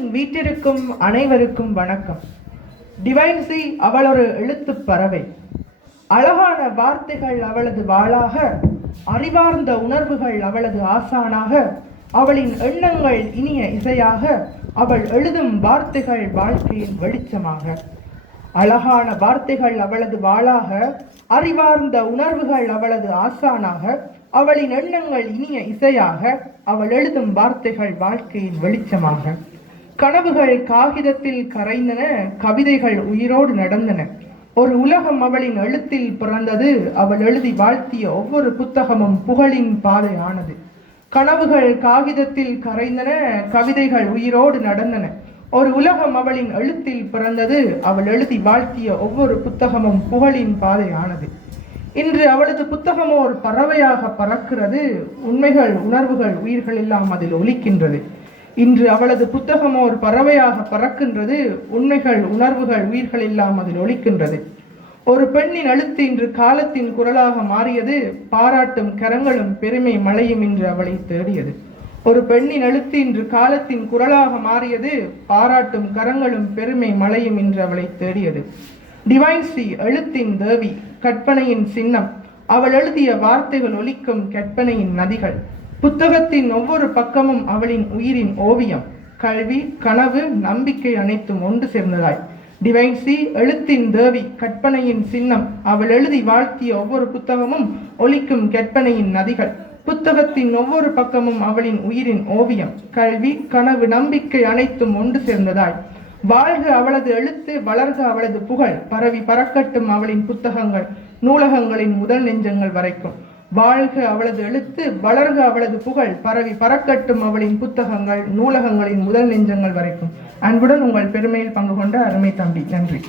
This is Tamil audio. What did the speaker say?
வீட்டிற்கும் அனைவருக்கும் வணக்கம். டிவைன்சி அவள் ஒரு எழுத்துப் பறவை. அழகான வார்த்தைகள் அவளது வாளாக அறிவார்ந்த உணர்வுகள் அவளது ஆசானாக அவளின் எண்ணங்கள் இனிய இசையாக அவள் எழுதும் வார்த்தைகள் வாழ்க்கையின் வெளிச்சமாக. அழகான வார்த்தைகள் அவளது வாளாக அறிவார்ந்த உணர்வுகள் அவளது ஆசானாக அவளின் எண்ணங்கள் இனிய இசையாக அவள் எழுதும் வார்த்தைகள் வாழ்க்கையின் வெளிச்சமாக. கனவுகள் காகிதத்தில் கரைந்தன கவிதைகள் உயிரோடு நடந்தன. ஒரு உலகம் அவளின் எழுத்தில் பிறந்தது. அவள் எழுதி வாழ்த்திய ஒவ்வொரு புத்தகமும் புகழின் பாதை ஆனது கனவுகள் காகிதத்தில் கரைந்தன கவிதைகள் உயிரோடு நடந்தன. ஒரு உலகம் அவளின் எழுத்தில் பிறந்தது. அவள் எழுதி வாழ்த்திய ஒவ்வொரு புத்தகமும் புகழின் பாதை ஆனது இன்று அவளது புத்தகம் ஒரு பறவையாக பறக்கிறது. உண்மைகள் உணர்வுகள் உயிர்கள் எல்லாம் அதில் ஒலிக்கின்றது. இன்று அவளது புத்தகமோ ஒரு பறவையாக பறக்கின்றது உண்மைகள் உணர்வுகள் உயிர்கள் எல்லாம் அதில் ஒலிக்கின்றது. ஒரு பெண்ணின் அழுத்து இன்று காலத்தின் குரலாக மாறியது பாராட்டும் கரங்களும் பெருமை மழையும் இன்று அவளை தேடியது. ஒரு பெண்ணின் அழுத்து இன்று காலத்தின் குரலாக மாறியது பாராட்டும் கரங்களும் பெருமை மழையும் இன்று அவளை தேடியது. டிவைன் சி எழுத்தின் தேவி கற்பனையின் சின்னம். அவள் எழுதிய வார்த்தைகள் ஒலிக்கும் கற்பனையின் நதிகள். புத்தகத்தின் ஒவ்வொரு பக்கமும் அவளின் உயிரின் ஓவியம். கல்வி கனவு நம்பிக்கை அனைத்தும் ஒன்று சேர்ந்ததாய். டிவைன் சி எழுத்தின் தேவி கற்பனையின் சின்னம். அவள் எழுதி வாழ்த்திய ஒவ்வொரு புத்தகமும் ஒலிக்கும் கற்பனையின் நதிகள். புத்தகத்தின் ஒவ்வொரு பக்கமும் அவளின் உயிரின் ஓவியம். கல்வி கனவு நம்பிக்கை அனைத்தும் ஒன்று சேர்ந்ததாய். வாழ்க அவளது எழுத்து வளர்க அவளது புகழ். பரவி பறக்கட்டும் அவளின் புத்தகங்கள். நூலகங்களின் முதல் நெஞ்சங்கள் வரைக்கும். வாழ்க அவளது எழுத்து வளர்க அவளது புகழ். பரவி பறக்கட்டும் அவளின் புத்தகங்கள் நூலகங்களின் முதல் நெஞ்சங்கள் வரைக்கும். அன்புடன் உங்கள் பெருமையில் பங்கு கொண்ட அருமை தம்பி நன்றி.